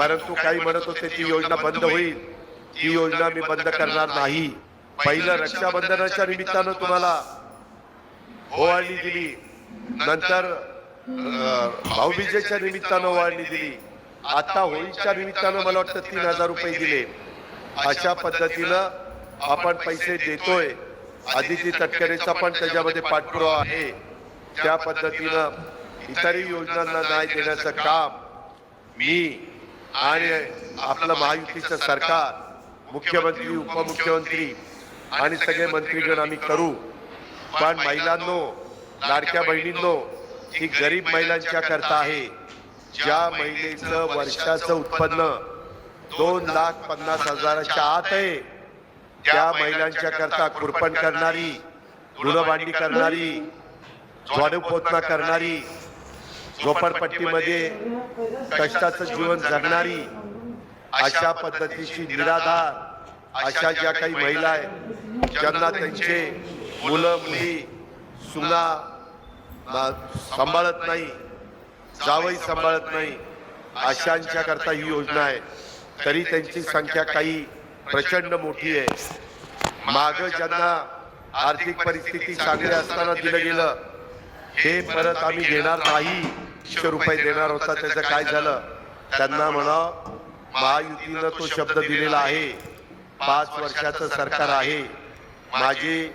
परंतु काही म्हणत होते ती योजना बंद होईल, ती योजना मी बंद करणार नाही. पहिलं रक्षाबंधनाच्या निमित्तानं तुम्हाला ओवाळणी दिली, नंतर भाऊबीजेच्या निमित्तानं ओवाळणी दिली, आता होळीच्या निमित्तानं मला वाटतं 3000 रुपये दिले. अशा पद्धतीनं आपण पैसे देतोय. आदिती तटकरेचा पण त्याच्यामध्ये पाठपुरावा आहे. त्या पद्धतीनं इतरही योजनांना न्याय देण्याचं काम मी आणि आपलं महायुतीचं सरकार, मुख्यमंत्री, उपमुख्यमंत्री आणि सगळे मंत्रीगण आम्ही करू. पण महिलांनो, लाडक्या बहिणींनो, ही गरीब महिलांच्या करता आहे. ज्या महिलेचं वर्षाचं उत्पन्न 2,50,000च्या आत आहे, त्या महिलांच्या करता खुरपण करणारी, धुणभांडी करणारी, झाडूपोछा करणारी, झोपडपट्टीमध्ये कष्टाचं जीवन जगणारी, अशा पद्धतीची निराधार अशा ज्या काही महिला आहेत, ज्यांना त्यांचे मुलं मुली सुना सांभाळत नाही, जावई सांभाळत नाही, अशांच्या करता ही योजना आहे. तरी त्यांची संख्या काही प्रचंड मोठी आहे. माग ज्यांना आर्थिक परिस्थिती चांगली असताना दिलं गेलं, हे परत आम्ही देणार नाही, 100 रुपये देणार होता, त्याचं काय झालं? त्यांना म्हणा, महायुतीनं तो शब्द दिलेला आहे. 5 वर्षाचं सरकार आहे. माझे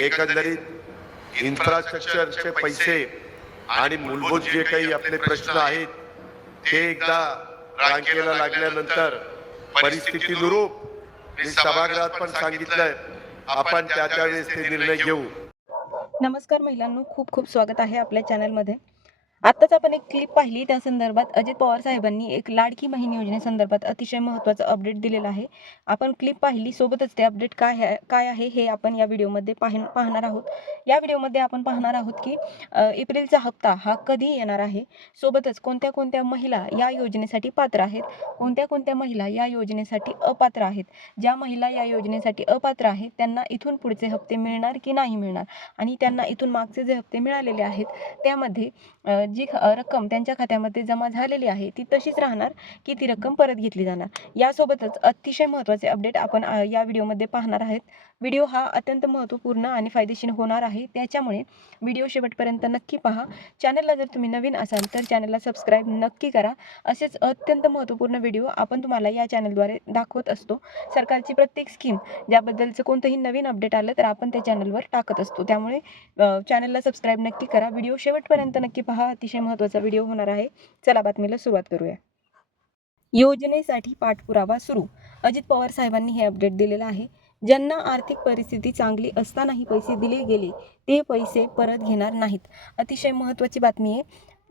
एकंदरीत इन्फ्रास्ट्रक्चरचे पैसे आणि मूलभूत जे काही आपले प्रश्न आहेत, ते एकदा रांगेला लागल्यानंतर परिस्थितीनुरूप मी सभागृहात पण सांगितलंय, आपण त्या वेळेस ते निर्णय घेऊ. नमस्कार महिलांनो, खूप खूप स्वागत आहे आपल्या चॅनलमध्ये. आत्ताच आपण एक क्लिप पाहिली, त्या संदर्भात अजित पवार साहेबांनी एक लाडकी बहीण योजनेसंदर्भात अतिशय महत्त्वाचं अपडेट दिलेलं आहे. आपण क्लिप पाहिली, सोबतच ते अपडेट काय आहे हे आपण या व्हिडिओमध्ये पाहणार आहोत. या व्हिडिओमध्ये आपण पाहणार आहोत की एप्रिलचा हप्ता हा कधी येणार आहे, सोबतच कोणत्या कोणत्या महिला या योजनेसाठी पात्र आहेत, कोणत्या कोणत्या महिला या योजनेसाठी अपात्र आहेत. ज्या महिला या योजनेसाठी अपात्र आहेत त्यांना इथून पुढचे हप्ते मिळणार की नाही मिळणार, आणि त्यांना इथून मागचे जे हप्ते मिळालेले आहेत त्यामध्ये जी रक्कम त्यांच्या खात्यामध्ये जमा झालेली आहे ती तशीच राहणार की ती रक्कम परत घेतली जाणार. यासोबतच अतिशय महत्त्वाचे अपडेट आपण या व्हिडिओमध्ये पाहणार आहेत. व्हिडिओ हा अत्यंत महत्त्वपूर्ण आणि फायदेशीर होणार आहे, त्याच्यामुळे व्हिडिओ शेवटपर्यंत नक्की पहा. चॅनलला जर तुम्ही नवीन असाल तर चॅनलला सबस्क्राईब नक्की करा. असेच अत्यंत महत्त्वपूर्ण व्हिडिओ आपण तुम्हाला या चॅनलद्वारे दाखवत असतो. सरकारची प्रत्येक स्कीम ज्याबद्दलचं कोणतंही नवीन अपडेट आलं तर आपण त्या चॅनलवर टाकत असतो, त्यामुळे चॅनलला सबस्क्राईब नक्की करा. व्हिडिओ शेवटपर्यंत नक्की पहा, अतिशय महत्त्वाचा व्हिडिओ होणार आहे. चला बातमीला सुरुवात करूया. योजनेसाठी पाठपुरावा सुरू. अजित पवार साहेबांनी हे अपडेट दिलेलं आहे. ज्यांना आर्थिक परिस्थिती चांगली असतानाही पैसे दिले गेले ते पैसे परत घेणार नाहीत. अतिशय महत्त्वाची बातमी आहे.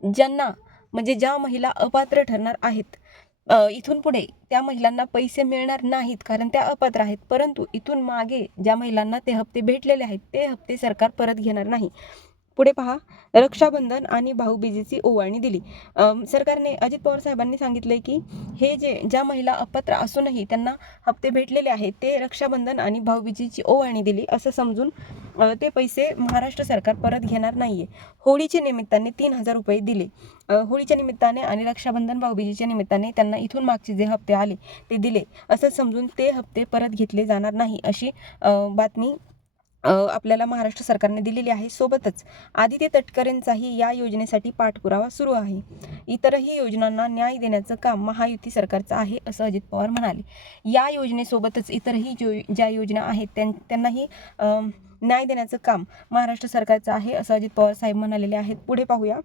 ज्यांना म्हणजे ज्या महिला अपात्र ठरणार आहेत, इथून पुढे त्या महिलांना पैसे मिळणार नाहीत कारण त्या अपात्र आहेत, परंतु इथून मागे ज्या महिलांना ते हप्ते भेटलेले आहेत ते हप्ते सरकार परत घेणार नाही. पुढे पहा, रक्षाबंधन आणि भाऊबीजेची ओवाळणी दिली. सरकारने अजित पवार साहेबांनी सांगितले की हे ज्या महिला अपात्र असूनही त्यांना हप्ते भेटलेले आहेत ते रक्षाबंधन आणि भाऊबीजेची ओवाळणी दिली असं समजून ते पैसे महाराष्ट्र सरकार परत घेणार नाहीये. होळीच्या निमित्ताने 3000 रुपये दिले. होळीच्या निमित्ताने आणि रक्षाबंधन भाऊबीजेच्या निमित्ताने त्यांना इथून मागचे जे हप्ते आले ते दिले असं समजून ते हप्ते परत घेतले जाणार नाही, अशी बातमी आपल्याला महाराष्ट्र सरकारने दिलेली आहे. सोबतच आदिती तटकरेंचाही या योजनेसाठी पाठपुरावा सुरू आहे. इतरही योजनांना न्याय देण्याचं काम महायुती सरकारचं आहे असं अजित पवार म्हणाले. या योजनेसोबतच इतरही ज्या योजना आहेत त्यांनाही न्याय देण्याचं काम महाराष्ट्र सरकारचं आहे असं अजित पवार साहेब म्हणालेले आहेत. पुढे पाहूया.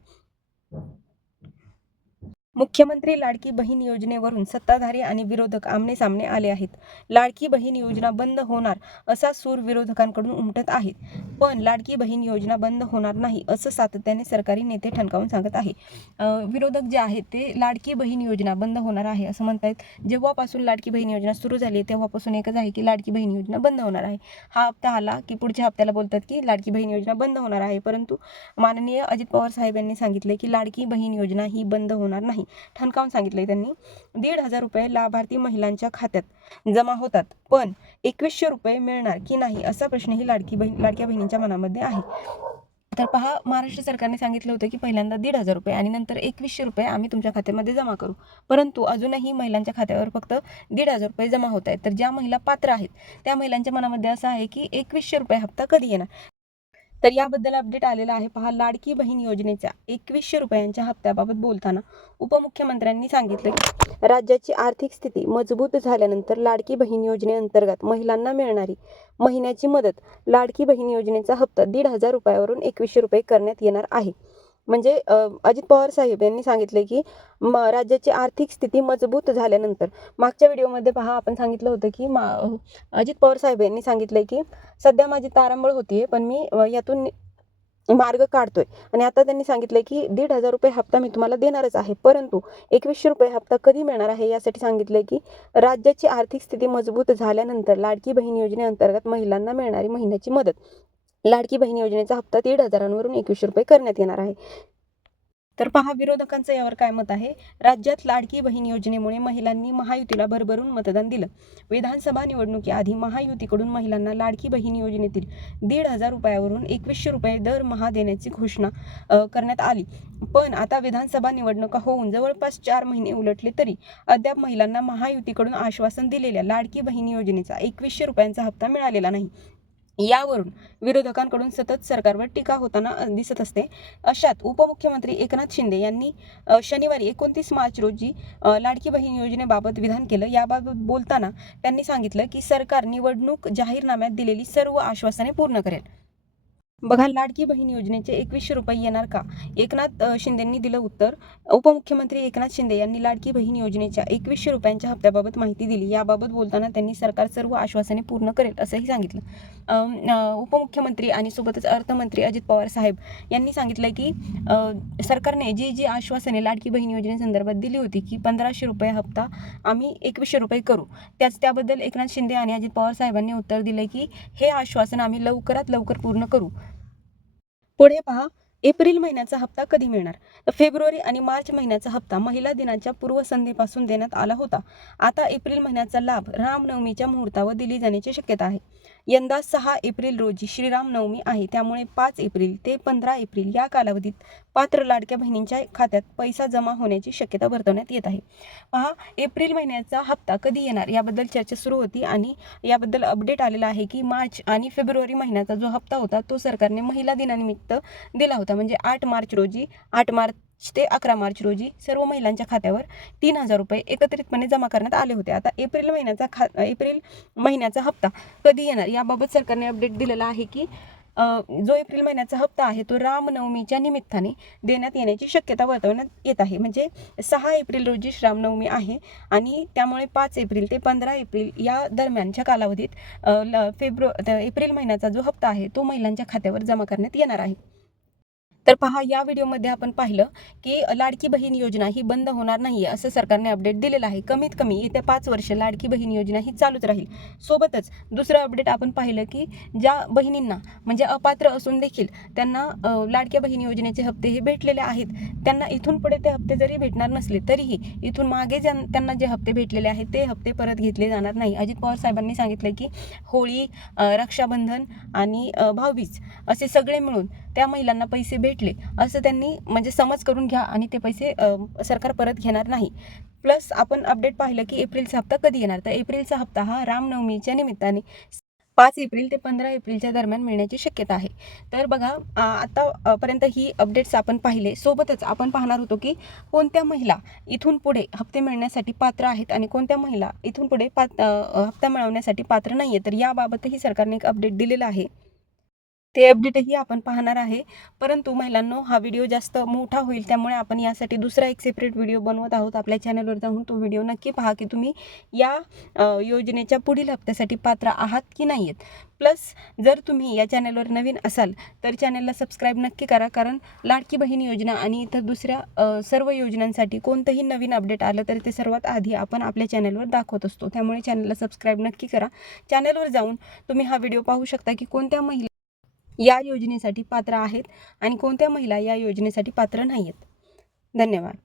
मुख्यमंत्री लाडकी बहीण योजनेवरून सत्ताधारी आणि विरोधक आमने सामने आले आहेत. लाडकी बहीण योजना बंद होणार असा सूर विरोधकांकडून उमटत आहेत, पण लाडकी बहीण योजना बंद होणार नाही असं सातत्याने सरकारी नेते ठणकावून सांगत आहे. विरोधक जे आहेत ते लाडकी बहीण योजना बंद होणार आहे असं म्हणतायत. जेव्हापासून लाडकी बहीण योजना सुरू झाली तेव्हापासून एकच आहे की लाडकी बहीण योजना बंद होणार आहे. हा हप्ता आला की पुढच्या हप्त्याला बोलतात की लाडकी बहीण योजना बंद होणार आहे, परंतु माननीय अजित पवार साहेब यांनी सांगितले की लाडकी बहीण योजना ही बंद होणार नाही. ठणकावून सांगितले त्यांनी. 1,500 रुपये लाभार्थी महिलांच्या खात्यात जमा होतात, पण 2100 रुपये मिळणार की नाही असा प्रश्नही लाडक्या बहिणींच्या मनामध्ये आहे. तर पहा, महाराष्ट्र सरकारने सांगितलं होतं की पहिल्यांदा 1,500 रुपये आणि नंतर 2100 रुपये आम्ही तुमच्या खात्यामध्ये जमा करू. परंतु अजूनही महिलांच्या खात्यावर फक्त 1,500 रुपये जमा होत आहेत. तर ज्या महिला पात्र आहेत त्या महिलांच्या मनामध्ये असं आहे की 2100 रुपये हप्ता कधी येणार. तर याबद्दल अपडेट आलेला आहे. पहा, लाडकी बहीण योजनेच्या 2100 रुपयांच्या हप्त्याबाबत बोलताना उपमुख्यमंत्र्यांनी सांगितलं की राज्याची आर्थिक स्थिती मजबूत झाल्यानंतर लाडकी बहीण योजनेअंतर्गत महिलांना मिळणारी महिन्याची मदत लाडकी बहीण योजनेचा हप्ता 1,500 रुपयावरून 2100 रुपये करण्यात येणार आहे. म्हणजे अजित पवार साहेब यांनी सांगितले की राज्याची आर्थिक स्थिती मजबूत झाल्यानंतर, मागच्या व्हिडिओमध्ये पहा आपण सांगितलं होतं की अजित पवार साहेब यांनी सांगितलंय की सध्या माझी तारांबळ होतीये पण मी यातून मार्ग काढतोय. आणि आता त्यांनी सांगितलंय की 1,500 रुपये हप्ता मी तुम्हाला देणारच आहे, परंतु 2100 रुपये हप्ता कधी मिळणार आहे यासाठी सांगितलंय की राज्याची आर्थिक स्थिती मजबूत झाल्यानंतर लाडकी बहीण योजनेअंतर्गत महिलांना मिळणारी महिन्याची मदत लाडकी बहीण योजनेचा हप्ता 1,500 वरून 2100 रुपये करण्यात येणार आहे. तर पहा, विरोधकांचं यावर काय मत आहे. राज्यात लाडकी बहीण योजनेमुळे महिलांनी महायुतीला भरभरून मतदान दिलं. विधानसभा निवडणुकीआधी महायुतीकडून महिलांना लाडकी बहीण योजनेतील 1,500 रुपयावरून 2100 रुपये दरमहा देण्याची घोषणा करण्यात आली. पण आता विधानसभा निवडणुका होऊन जवळपास 4 महिने उलटले तरी अद्याप महिलांना महायुतीकडून आश्वासन दिलेल्या लाडकी बहीण योजनेचा 2100 रुपयांचा हप्ता मिळालेला नाही. यावरून विरोधकांकडून सतत सरकारवर टीका होताना दिसत असते. अशात उपमुख्यमंत्री एकनाथ शिंदे यांनी शनिवारी 29 मार्च रोजी लाडकी बहीण योजनेबाबत विधान केलं. याबाबत बोलताना त्यांनी सांगितलं की सरकार निवडणूक जाहीरनाम्यात दिलेली सर्व आश्वासने पूर्ण करेल. बघा, लाडकी बहीण योजनेचे 2100 रुपये येणार का? एकनाथ शिंदेंनी दिलं उत्तर. उपमुख्यमंत्री एकनाथ शिंदे यांनी लाडकी बहीण योजनेच्या 2100 रुपयांच्या हप्त्याबाबत माहिती दिली. याबाबत बोलताना त्यांनी सरकार सर्व आश्वासने पूर्ण करेल असंही सांगितलं. उपमुख्यमंत्री आणि सोबतच अर्थमंत्री अजित पवार साहेब यांनी सांगितलं की सरकारने जी आश्वासने लाडकी बहीण योजनेसंदर्भात दिली होती की 1500 रुपये हप्ता आम्ही 2100 रुपये करू, त्याबद्दल एकनाथ शिंदे आणि अजित पवार साहेबांनी उत्तर दिले की हे आश्वासन आम्ही लवकरात लवकर पूर्ण करू. पुढे पहा, एप्रिल महिन्याचा हप्ता कधी मिळणार? तर फेब्रुवारी आणि मार्च महिन्याचा हप्ता महिला दिनाच्या पूर्वसंध्येपासून देण्यात आला होता. आता एप्रिल महिन्याचा लाभ रामनवमीच्या मुहूर्तावर दिली जाण्याची शक्यता आहे. यंदा 6 एप्रिल रोजी श्रीरामनवमी आहे, त्यामुळे 5 एप्रिल ते 15 एप्रिल या कालावधीत पात्र लाडक्या बहिणींच्या खात्यात पैसा जमा होण्याची शक्यता वर्तवण्यात येत आहे. पहा, एप्रिल महिन्याचा हप्ता कधी येणार याबद्दल चर्चा सुरू होती आणि याबद्दल अपडेट आलेला आहे की मार्च आणि फेब्रुवारी महिन्याचा जो हप्ता होता तो सरकारने महिला दिनानिमित्त दिला होता. म्हणजे 8 मार्च ते 11 मार्च रोजी सर्व महिलांच्या खात्यावर 3,000 रुपये एकत्रितपणे जमा करण्यात आले होते. आता एप्रिल महिन्याचा हप्ता कधी येणार याबाबत सरकारने अपडेट दिलेला आहे की जो एप्रिल महिन्याचा हप्ता आहे तो रामनवमीच्या निमित्ताने देण्यात येण्याची शक्यता वर्तवण्यात येत आहे. म्हणजे 6 एप्रिल रोजी रामनवमी आहे आणि त्यामुळे 5 एप्रिल ते 15 एप्रिल या दरम्यानच्या कालावधीत एप्रिल महिन्याचा जो हप्ता आहे तो महिलांच्या खात्यावर जमा करण्यात येणार आहे. तर पहा, या व्हिडिओमध्ये आपण पाहिलं की लाडकी बहीण योजना ही बंद होणार नाही असं सरकारने अपडेट दिलेलं आहे. कमीत कमी येत्या 5 वर्ष लाडकी बहीण योजना ही चालूच राहील. सोबतच दुसरं अपडेट आपण पाहिलं की ज्या बहिणींना म्हणजे अपात्र असून देखील त्यांना लाडक्या बहीण योजनेचे हप्ते हे भेटलेले आहेत, त्यांना इथून पुढे ते हप्ते जरी भेटणार नसले तरीही इथून मागे त्यांना जे हप्ते भेटलेले आहेत ते हप्ते परत घेतले जाणार नाही. अजित पवार साहेबांनी सांगितलं की होळी, रक्षाबंधन आणि भाऊबीज असे सगळे मिळून त्या महिलांना पैसे भेटले असं त्यांनी म्हणजे समज करून घ्या आणि ते पैसे सरकार परत घेणार नाही. प्लस आपण अपडेट पाहिलं की एप्रिलचा हप्ता कधी येणार, तर एप्रिलचा हप्ता हा रामनवमीच्या निमित्ताने 5 एप्रिल ते 15 एप्रिलच्या दरम्यान मिळण्याची शक्यता आहे. तर बघा, आतापर्यंत ही अपडेट्स आपण पाहिले. सोबतच आपण पाहणार होतो की कोणत्या महिला इथून पुढे हप्ते मिळण्यासाठी पात्र आहेत आणि कोणत्या महिला इथून पुढे हप्ता मिळवण्यासाठी पात्र नाही आहे. तर याबाबतही सरकारने एक अपडेट दिलेलं आहे. ते अपडेटही आपण पाहणार आहे. परंतु महिलांनो, हा व्हिडिओ जास्त मोठा होईल त्यामुळे आपण यासाठी दुसरा एक सेपरेट व्हिडिओ बनवत आहोत. आपल्या चॅनलवर जाऊन तो व्हिडिओ नक्की पहा की तुम्ही या योजनेच्या पुढील हप्त्यासाठी पात्र आहात की नाही आहेत. प्लस जर तुम्ही या चॅनलवर नवीन असाल तर चॅनलला सबस्क्राईब नक्की करा, कारण लाडकी बहीण योजना आणि इतर दुसऱ्या सर्व योजनांसाठी कोणतंही नवीन अपडेट आलं तर ते सर्वात आधी आपण आपल्या चॅनलवर दाखवत असतो. त्यामुळे चॅनलला सबस्क्राईब नक्की करा. चॅनलवर जाऊन तुम्ही हा व्हिडिओ पाहू शकता की कोणत्या महिला या योजनेसाठी पात्र आहेत आणि कोणत्या महिला या योजनेसाठी पात्र नाही आहेत. धन्यवाद.